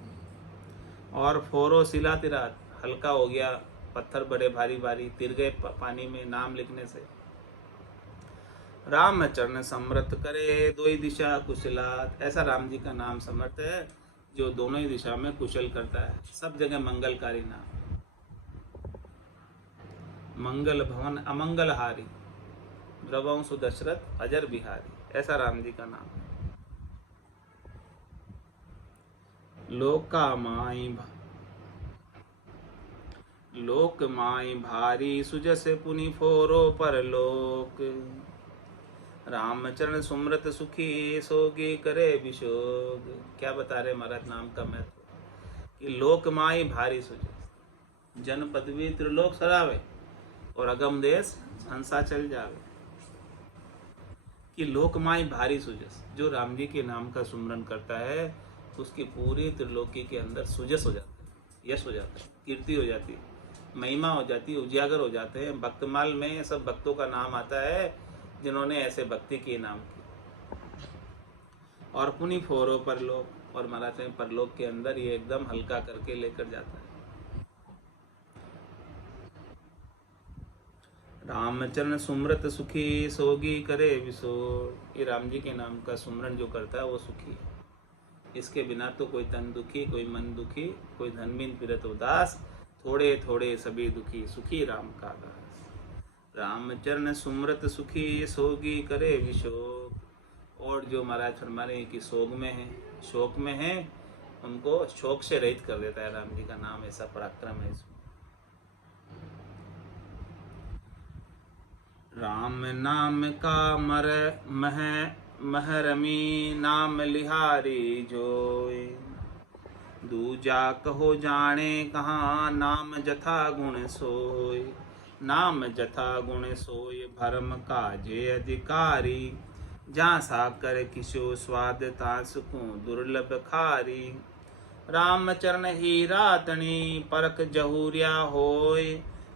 और फोरो सिला तिरात, हल्का हो गया, पत्थर बड़े भारी भारी तिर गए पानी में नाम लिखने से। रामचरण समृत करे दोई दिशा कुशलात। ऐसा राम जी का नाम समर्थ है जो दोनों ही दिशा में कुशल करता है, सब जगह मंगलकारी नाम। मंगल भवन अमंगल हारी, रघुवंश दशरथ अजर बिहारी, ऐसा राम जी का नाम है। लोक माई भारी सुजस पुनि फोरो परलोक। रामचरण सुमरत सुखी सोगी करे विशोग। क्या बता रहे महाराज नाम का महत्व कि लोक माई भारी सुजस, जन पदवी त्रिलोक सरावे और अगम देश हंसा चल जावे। कि लोकमाई भारी सुजस, जो राम जी के नाम का सुमरन करता है उसकी पूरी त्रिलोकी के अंदर सुजस हो जाता है, यश हो जाता है, कीर्ति हो जाती है, महिमा हो जाती है, उजागर हो जाते हैं। भक्तमाल में सब भक्तों का नाम आता है जिन्होंने ऐसे भक्ति के नाम की। और पुनि फोरो परलोक, और महाराज में परलोक के अंदर ये एकदम हल्का करके लेकर जाता है। रामचरण सुमरत सुखी सोगी करे विसोर। ये राम जी के नाम का सुमरन जो करता है वो सुखी है। इसके बिना तो कोई तन दुखी, कोई मन दुखी, कोई धनबिन फिरत उदास, थोड़े थोड़े सभी दुखी, सुखी राम का दास। रामचरण सुमरत सुखी सोगी करे विशोक। और जो महाराज फरमा रहे हैं कि सोग में है, शोक में है, उनको शोक से रहित कर देता है राम जी का नाम। ऐसा पराक्रम है इसमें। राम नाम का महरमी नाम लिहारी जोय। दूजा कहो जाने कहाँ नाम जथा गुण सोय। नाम जथा गुण सोय भरम काजे अधिकारी। जहाँ साकर किशो स्वाद तासुकूं दुर्लभ खारी। रामचरण हीरा तणी परख जहूरिया होय।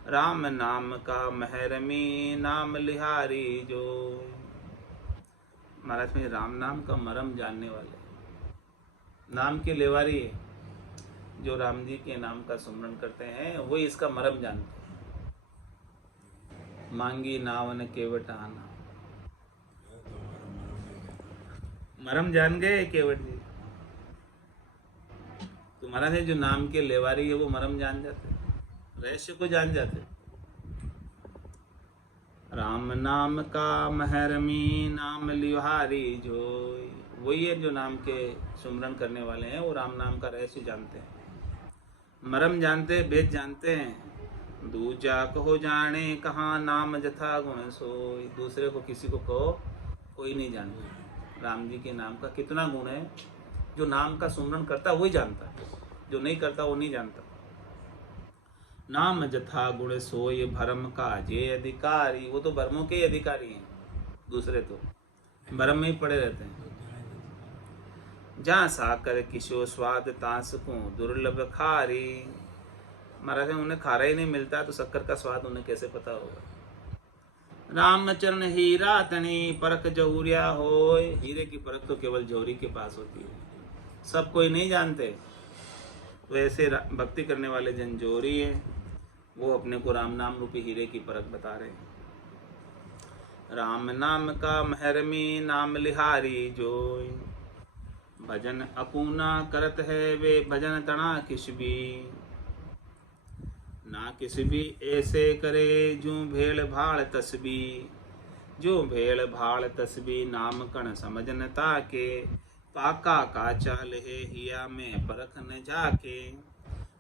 राम नाम का महरमी नाम लिहारी जो। महाराज में राम नाम का मरम जानने वाले, नाम के लेवारी है, जो राम जी के नाम का सुमरन करते हैं वही इसका मरम जानते हैं। मांगी नावन केवट आना, मरम जान गए केवट जी। तुम्हारा है जो नाम के लेवारी है वो मरम जान जाते, रहस्य को जान जाते। राम नाम का महरमी नाम लिहारी जो। वही है जो नाम के सुमरन करने वाले हैं, वो राम नाम का रहस्य जानते हैं, मरम जानते, भेद जानते हैं। दूजा कहो जाने कहाँ नाम जथा गुण सोय। दूसरे को किसी को कहो कोई नहीं जानता राम जी के नाम का कितना गुण है। जो नाम का सुमरन करता है वही जानता है, जो नहीं करता वो नहीं जानता। नाम जथा गुण सोय भरम काजे अधिकारी। वो तो भरमों के अधिकारी हैं, दूसरे तो भरम में ही पड़े रहते हैं। जहाँ साकर किशो स्वाद तासुकूं दुर्लभ खारी। महाराज उन्हें खारा ही नहीं मिलता तो शक्कर का स्वाद उन्हें कैसे पता होगा। रामचरण हीरा तनी परख जहूरिया होय। हीरे की परख तो केवल जौहरी के पास होती है, सब कोई नहीं जानते। तो ऐसे भक्ति करने वाले जन जौहरी हैं, वो अपने को राम नाम रूपी हीरे की परख बता रहे हैं। राम नाम का महरमी नाम लिहारी जोय। भजन अपूना करत है वे भजन तना किस भी। ना किस भी ऐसे करे जो भेड़ भाड़ तस्बी। जो भेड़ भाड़ तस्बी नाम कण समझन ताके। पाका का चाल है हिया में परख न जाके।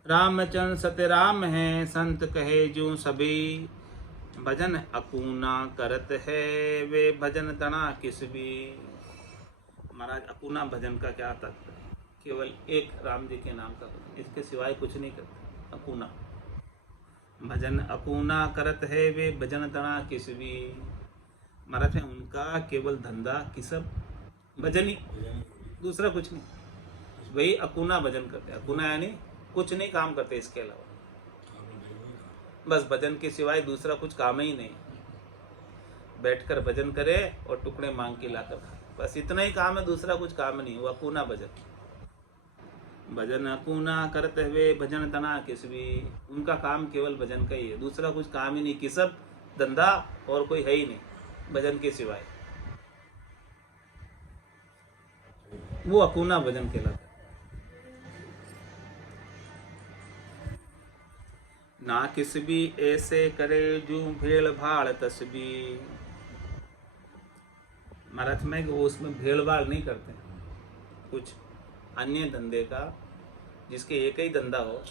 रामचंद्र सत्य राम है संत कहे जो सभी। भजन अपूना करत है वे भजन तना किस भी। महाराज अपूना भजन का क्या तात्पर्य, केवल एक राम जी के नाम का भजन, इसके सिवाय कुछ नहीं करते। अपूना भजन अपूना करत है वे भजन तना किस भी। महाराज उनका केवल धंधा किसब भजन ही, दूसरा कुछ नहीं। वही अपूना भजन करते, अपूना यानी कुछ नहीं काम करते इसके अलावा, बस भजन के सिवाय दूसरा कुछ काम ही नहीं। बैठकर भजन करे और टुकड़े मांग के लाकर खाए, बस इतना ही काम है, दूसरा कुछ काम नहीं। वो अपूना भजन। भजन अपूना करते हुए भजन तना किस भी। उनका काम केवल भजन का ही है, दूसरा कुछ काम ही नहीं। किसब धंधा और कोई है ही नहीं भजन के सिवाय, वो अपूना भजन कहलाता है। ना किस भी ऐसे करे जो भेड़ भाड़ तस्बी। महाराज में वो उसमें भेड़भाड़ नहीं करते। कुछ अन्य धंधे का, जिसके एक ही धंधा हो,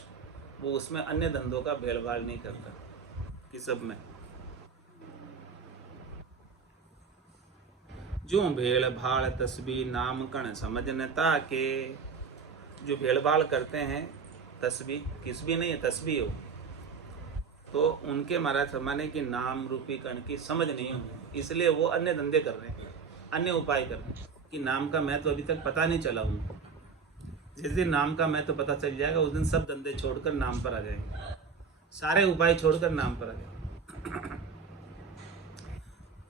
वो उसमें अन्य धंधों का भेड़भाड़ नहीं करता कि सब में। जो भेड़ भाड़ तस्बी नाम कण समझनता के, जो भेड़ भाड़ करते हैं तस्बी, किसबी नहीं है तस्बी हो, तो उनके महाराज फरमाने की नाम रूपी कण की समझ नहीं होगी, इसलिए वो अन्य धंधे कर रहे हैं, अन्य उपाय कर रहे हैं कि नाम का महत्व अभी तक पता नहीं चला उनको। जिस दिन नाम का महत्व पता चल जाएगा उस दिन सब धंधे छोड़कर नाम पर आ जाएंगे, सारे उपाय छोड़कर नाम पर आ जाएंगे।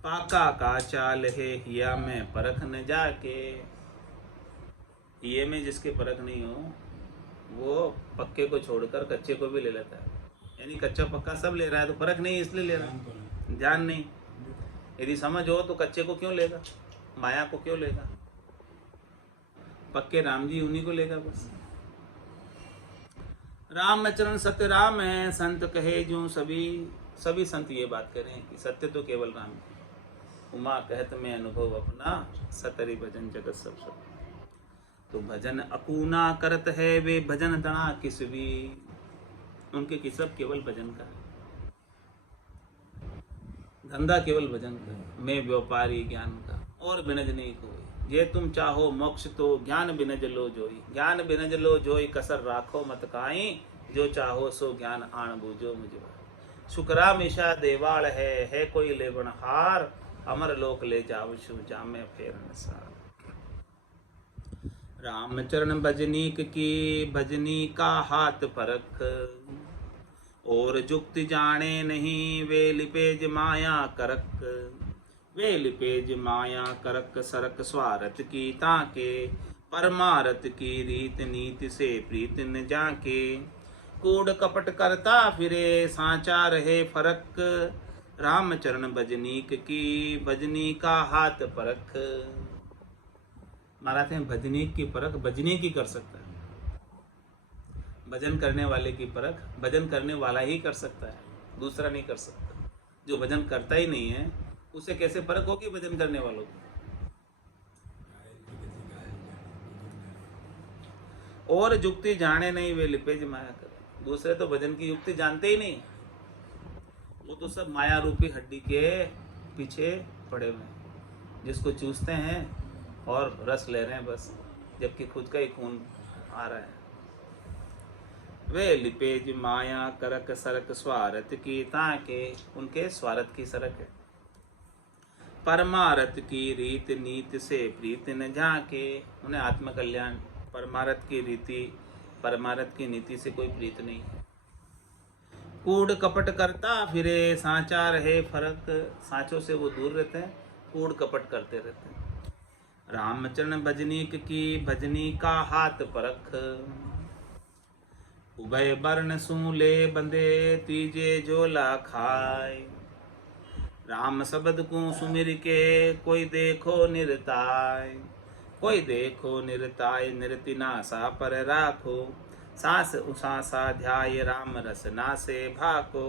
पाका का चाल है हिया में परख न जाके, हिये में जिसके परख नहीं हो वो पक्के को छोड़कर कच्चे को भी ले लेता है। यानी कच्चा पक्का सब ले रहा है, तो फर्क नहीं इसलिए ले रहा है, जान नहीं। यदि समझ हो तो कच्चे को क्यों लेगा, माया को क्यों लेगा, पक्के राम जी उन्हीं को लेगा बस। राम चरण सत्य राम है, संत कहे जो सभी संत ये बात कह रहे हैं कि सत्य तो केवल राम है। उमा कहत में अनुभव अपना, सतरी भजन जगत सब सब। तो भजन अकूना करत है वे भजन तना किस भी, उनके किसब केवल भजन का है, धंधा केवल भजन का है। मैं व्यापारी ज्ञान का और बिनज नहीं कोई, जे तुम चाहो मोक्ष तो ज्ञान बिनज लो जोई, ज्ञान बिनज लो जोई कसर राखो मत काई, जो चाहो सो ज्ञान आण बूझो मुझवा। शुक्रा मिशा देवाल है कोई लेवन हार, अमर लोक ले जाव शिव जामे फेरन सार। रामचरण भजनीक की भजनी का हाथ परख, और जुक्ति जाने नहीं वे लिपेज माया करक, वे लिपेज माया करक सरक स्वारथ की ताके, परमारथ की रीत नीति से प्रीत न जाके, कूड़ कपट करता फिरे सांचा रहे फरक, रामचरण भजनीक की भजनी का हाथ परख। महाराज हैं भजनीक की परख भजनी की कर सकता है, भजन करने वाले की परख भजन करने वाला ही कर सकता है, दूसरा नहीं कर सकता। जो भजन करता ही नहीं है उसे कैसे परख होगी भजन करने वालों की। और जुक्ति जाने नहीं वे लिपेज माया कर, दूसरे तो भजन की युक्ति जानते ही नहीं, वो तो सब माया रूपी हड्डी के पीछे पड़े हुए हैं, जिसको चूसते हैं और रस ले रहे हैं बस, जबकि खुद का ही खून आ रहा है। वे लिपेज माया करक सरक स्वारथ की ताके, उनके स्वार्थ की सरक है। परमारथ की रीत नीति से प्रीत न झाके, उन्हें आत्मकल्याण परमारथ की रीति परमारथ की नीति से कोई प्रीत नहीं है। कूड़ कपट करता फिरे सांचा रहे फरक, सांचों से वो दूर रहते हैं, कूड़ कपट करते रहते हैं। रामचरण भजनीक की भजनी का हाथ परख, उभय वर्ण सूले बंदे तीजे झोला खाए, राम शब्द को सुमिर के कोई देखो निरताय, कोई देखो निरताय निरति नासा पर राखो, सांस उसासा ध्याय राम रसना से भाको,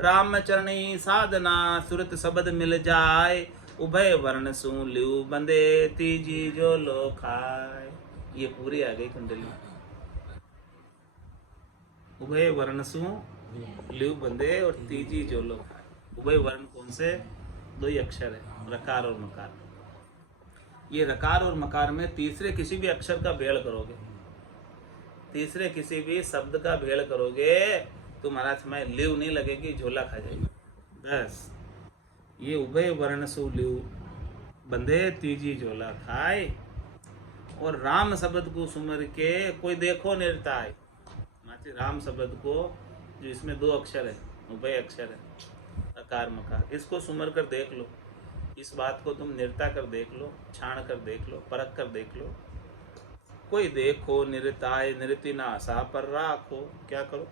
राम चरणी साधना सुरत शब्द मिल जाए, उभय वर्ण सू लिव बंदे तीजी जो लो खाए। ये पूरी आ गई कुंडली। उभय वर्ण सू लिव बंदे और तीजी जो लो खाए। उभय वर्ण कौन से? दो ही अक्षर है, रकार और मकार। ये रकार और मकार में तीसरे किसी भी अक्षर का भेड़ करोगे, तीसरे किसी भी शब्द का भेड़ करोगे तो महाराज में लिव नहीं लगेगी, झोला खा जाएगी। बस ये उभय वर्ण सु लिव बंधे तीजी झोला खाए, और राम शब्द को सुमर के कोई देखो निर्ताय। राम शब्द को जो इसमें दो अक्षर है, उभय अक्षर है, अकार मकार, इसको सुमर कर देख लो, इस बात को तुम निर्ता कर देख लो, छाण कर देख लो, परख कर देख लो। कोई देखो निरताय निरति ना आशा पर राखो। क्या करो?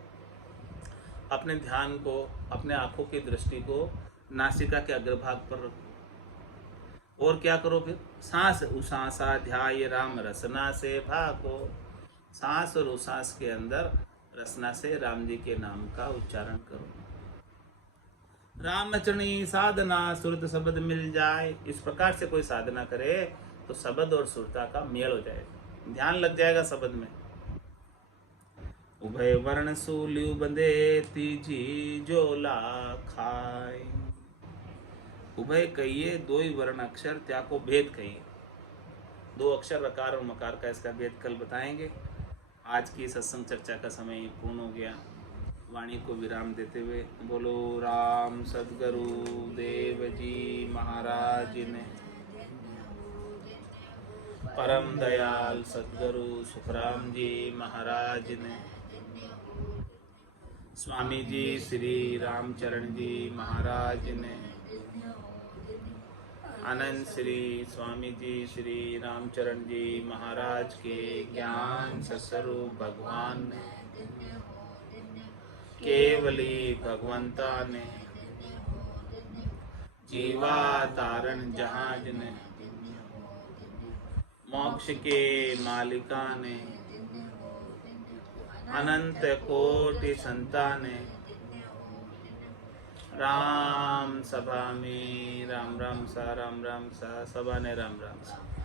अपने ध्यान को, अपने आंखों की दृष्टि को नासिका के अग्रभाग पर रखो। और क्या करो फिर? सांस उसासा ध्याय राम रसना से भागो। सांस और उसास के अंदर रसना से राम जी के नाम का उच्चारण करो। रामचरणी साधना सुरत शब्द मिल जाए। इस प्रकार से कोई साधना करे तो शब्द और सुरता का मेल हो जाएगा, ध्यान लग जाएगा शब्द में। उभय वर्ण सूल्यु बंदे तीजी जोला खाए। उभय कहिए, दो ही वर्ण अक्षर, त्या को भेद कहिए। दो अक्षर रकार और मकार का इसका भेद कल बताएंगे। आज की सत्संग चर्चा का समय पूर्ण हो गया। वाणी को विराम देते हुए बोलो राम सद्गुरु देव जी महाराज ने, परम दयाल सद्गुरु सुखराम जी महाराज ने, स्वामी जी श्री रामचरण जी महाराज ने, आनंद श्री स्वामी जी श्री रामचरण जी महाराज के ज्ञान सस्वरूप भगवान ने, केवली भगवंता ने, जीवा तारण जहाज ने, मोक्ष के मालिका ने, अनंत कोटि संताने, राम सभा में राम राम सा, राम राम सा, सभा ने राम राम सा।